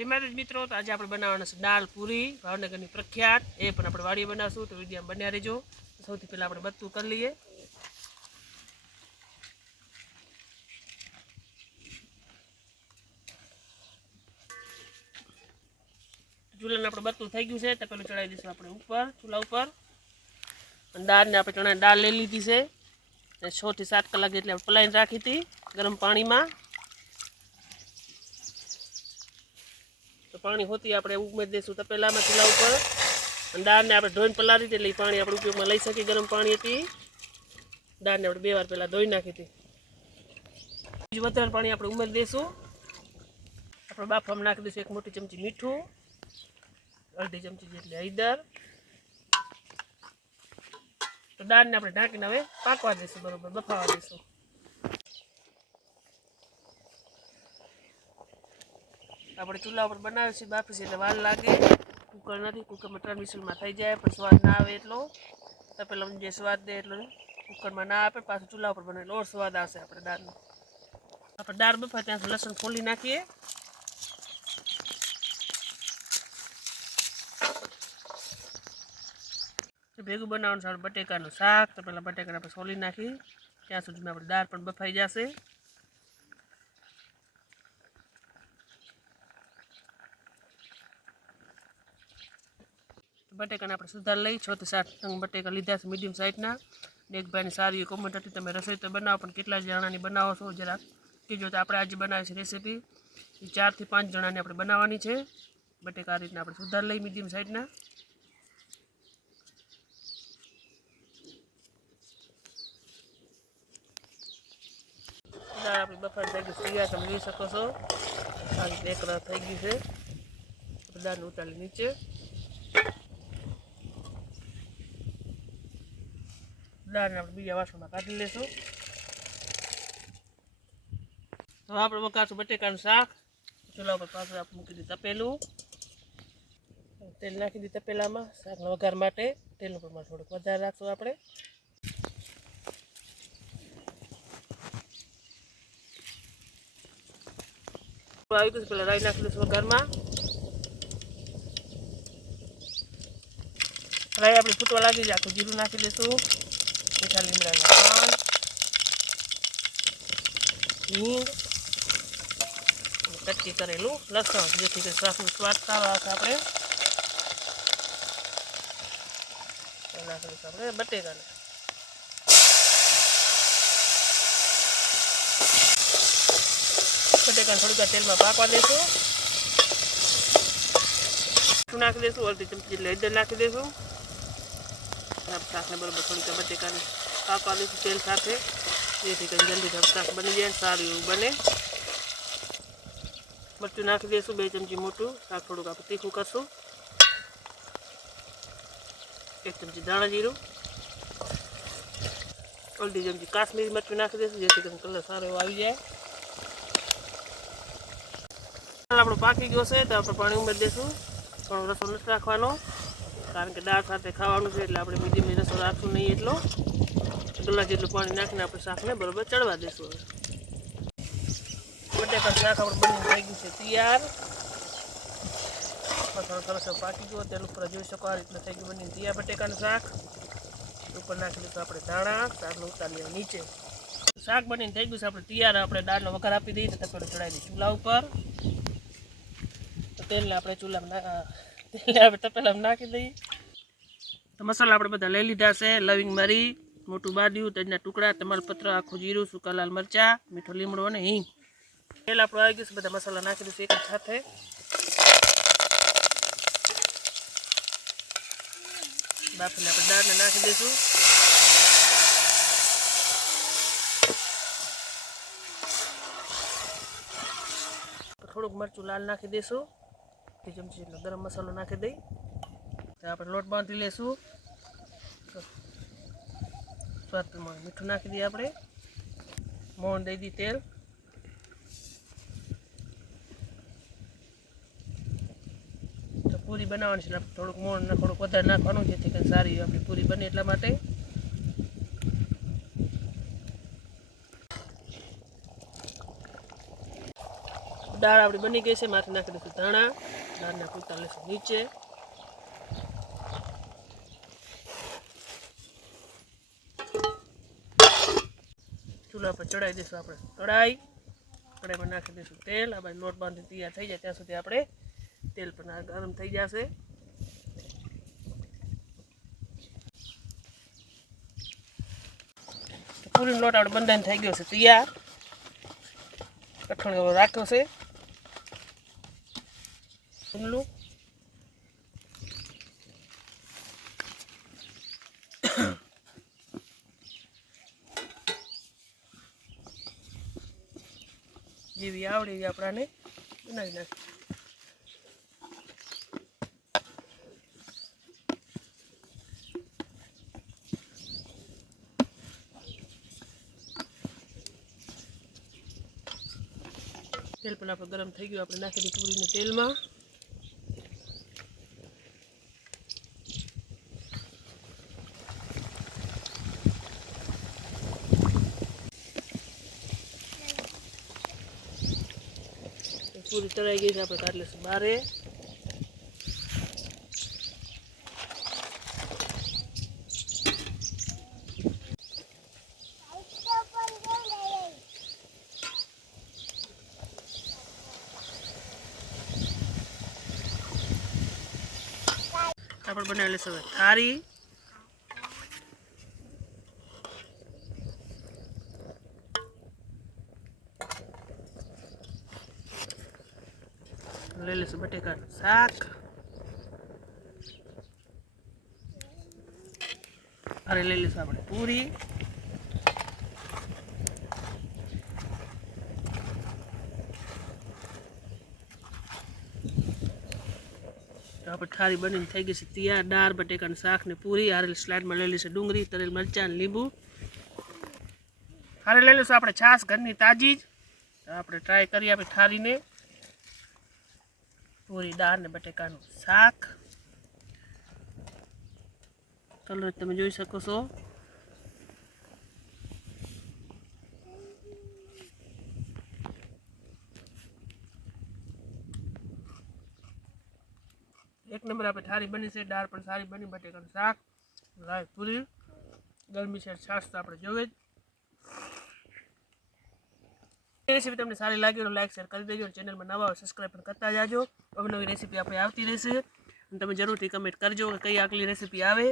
જેમાં મિત્રો, તો આજે આપણે બનાવવાના છે દાળ પૂરી, ભાવનગરની પ્રખ્યાત. એ પણ આપણે વાડીએ બનાવશું, તો વિડીયા બન્યા રહેજો. સૌથી પહેલાં આપણે બધું કરી લઈએ. ચૂલાને આપણે બત્તું થઈ ગયું છે, તો પેલું ચડાવી દઈશું આપણે ઉપર, ચૂલા ઉપર. અને દાળને આપણે ચણા દાળ લઈ લીધી છે. છ થી સાત કલાક જેટલી આપણે પલાઈને રાખી હતી, ગરમ પાણીમાં. તો પાણી હોતી આપણે ઉમેરી દઈશું. તપેલામાં ચૂલા ઉપર અને દાળને આપણે ધોઈને પલાળી હતી એટલે એ પાણી આપણે ઉપયોગમાં લઈ શકીએ. ગરમ પાણી હતી. દાળને આપણે બે વાર પહેલાં ધોઈ નાખી હતી. બીજું વધારે પાણી આપણે ઉમેરી દઈશું. આપણે બાફામાં નાખી દઈશું. એક મોટી ચમચી મીઠું, અડધી ચમચી જેટલી હળદર. તો દાળને આપણે ઢાંકીને હવે પાકવા દઈશું, બરોબર બફાવા દઈશું. આપણે ચૂલા ઉપર બનાવીએ છીએ બાફી છે એટલે વાર લાગે. કુકર નથી, કુકરમાં ત્રણ વિસલમાં થઈ જાય, પણ સ્વાદ ના આવે એટલો. તપેલામાં જે સ્વાદ દે એટલો કુકરમાં ના આપે, પાછું ચૂલા ઉપર બને ઓર સ્વાદ આવશે આપણે દાળનો. આપણે દાળ બફાય, ત્યાં લસણ ખોલી નાખીએ. તો ભેગું બનાવવાનું છે બટેકાનું શાક, તો પહેલાં બટેકાને આપણે સોલી નાખી. ત્યાં સુધીમાં આપણે દાળ પણ બફાઈ જશે. બટેકાને આપણે સુધાર લઈ છ થી સાત ટંગ બટેકા લીધા છે મીડિયમ સાઇઝના ને. એક ભાઈની સારી કોમેન્ટ હતી, તમે રસોઈ તો બનાવો, પણ કેટલા જણાની બનાવો છો? જરાક કહેજો તો આપણે આજે બનાવી છે રેસીપી એ ચારથી પાંચ જણાની આપણે બનાવવાની છે. બટેકા આ રીતના આપણે સુધાર લઈ મીડિયમ સાઇઝના દાળ આપણી બફાર થઈ ગઈ તૈયાર તમે જોઈ શકો છો. આ રીતે એક થઈ ગયું છે. દાળને ઉતારી નીચે. દાળને આપણે બીજા વાસણમાં કાઢી લેશું. તો આપણે વઘારશું બટેકાનું શાક. ચૂલા ઉપર પાછું આપણે મૂકી દીધું તપેલું. તેલ નાખી દીધું તપેલામાં, શાકના વઘાર માટે. તેલનું પ્રમાણ થોડુંક વધારે રાખશું આપણે. આવી ગયું પેલા રાઈ નાખી દઈશું વઘારમાં. રાઈ આપણે ફૂટવા લાગી જાય આખું જીરું નાખી દઈશું મીઠા લીમડાનું પાન હિંગ અને કટકી કરેલું લસણ જેથી કરી શાકનો સ્વાદ સારો આવશે આપણે તો નાખી દઈશું આપણે બટેકાને બટેકાને થોડીક વાર તેલમાં પાકવા દઈશું મીઠું નાખી દઈશું અડધી ચમચી જેટલી હળદર નાખી દઈશું અને શાકને બરોબર થોડીક બટેકાને પાક દઈશું તેલ સાથે. જેથી કરીને જલ્દી શાક બની જાય સારું એવું બને. મરચું નાખી દઈશું બે ચમચી મોટું. શાક થોડુંક આપણે તીખું કરશું. એક ચમચી ધાણા જીરું. અડધી ચમચી કાશ્મીરી મરચું નાખી દઈશું જેથી કરીને કલર સારો એવો આવી જાય. આપણો પાકી ગયો છે, તો આપણે પાણી ઉમેરી દઈશું થોડો રસો નથી રાખવાનો. કારણ કે દાળ સાથે ખાવાનું છે એટલે આપણે મીડિયમ રસો રાખશું નહીં એટલો. ગલા જેટલું પાણી નાખીને આપણે શાકને બરોબર ચડવા દઈશું હવે. બટેકા શાક આપણે બની થઈ ગયું છે તૈયાર. મસાલો સરસ પાકી ગયો, તેલ ઉપર જોઈ શકો આ રીતના થઈ ગયું બની તૈયાર બટેકાનું શાક. ઉપર નાખી દીધું આપણે ધાણા શાકને ઉતારી નીચે. શાક બનીને થઈ ગયું છે, આપણે તૈયાર. આપણે દાળનો વઘાર આપી દઈએ તો પેલું ચડાવી દઈએ ચૂલા ઉપર. તેલને આપણે ચૂલામાં નાખી દઈએ. તો મસાલા આપણે બધા લઈ લીધા છે. લવિંગ મરી, મોટું બાદિયું તજના ટુકડા તમાલપત્ર આખું જીરું, સૂકા લાલ મરચાં, મીઠો લીમડો અને હિંગ. તેલ આપણું આવી ગયું છે. બધા મસાલા નાખી દઈશું એક સાથે. બાફીને આપણે દાળને નાખી દઈશું. થોડુંક મરચું લાલ નાખી દઈશું. અડધી ચમચી જેટલો ગરમ મસાલો નાખી દઈ. આપણે લોટ બાંધી લઈશું સ્વાદ પ્રમાણે મીઠું નાખી દઈએ આપણે. મોણ દઈ દી તેલ. પૂરી બનાવવાની છે થોડુંક મોણ થોડુંક વધારે નાખવાનું, જેથી કરીને સારી આપણી પૂરી બને એટલા માટે. દાળ આપણી બની ગઈ છે, માથે નાખી દઈશું ધાણા. દાળના કૂતા લઈશું નીચે. ચૂલા પર ચડાવી દઈશું આપણે. કઢાઈ. કઢાઈમાં નાખી દઈશું તેલ. આ બાજુ લોટ બાંધી તૈયાર થઈ જાય ત્યાં સુધી આપણે તેલ પણ ગરમ થઈ જશે. પૂરીનો લોટ આપણે બંધાઈને થઈ ગયો છે તૈયાર. કઠણ રાખ્યો છે. ખુલ્લું જેવી આવડે એવી આપણાને બનાવી નાખીએ. તેલ પણ આપણે ગરમ થઈ ગયું. આપણે નાખી પૂરીને તેલમાં. પૂરી તળાઈ ગઈ છે આપણે કાઢી લઈશું બારે. આપણે બનાવી લઈશું હવે લઈ લઈશું બટેકાનું શાક. અરે લઈ લઈશું આપણે પૂરી. આપણે થાળી બનીને થઈ ગઈ છે તૈયાર. દાળ બટેકાનું શાક ને પૂરી. હારે સ્લાઇડમાં લઈ લઈશું ડુંગળી, તરેલ મરચાં લીંબુ. હારે લઈ લઈશું આપણે છાશ, ઘરની તાજી જ. આપણે ટ્રાય કરીએ આપણે થાળીને. પૂરી દાળ ને બટેકાનું શાક. કલર તમે જોઈ શકો છો. એક નંબર આપણે થાળી બની છે, દાળ પણ સારી બની, બટેકાનું શાક. રાય પૂરી. ગરમી છે, છાશ તો આપણે જોવે જ. રેસીપી તમને સારી લાગી તો લાઈક શેર કરી દેજો ચેનલમાં નવા સબસ્ક્રાઈબ પણ કરતા જાજો. અવનવી રેસીપી આપણે આવતી રહેશે. અને તમે જરૂરથી કમેન્ટ કરજો કે કઈ આગલી રેસીપી આવે.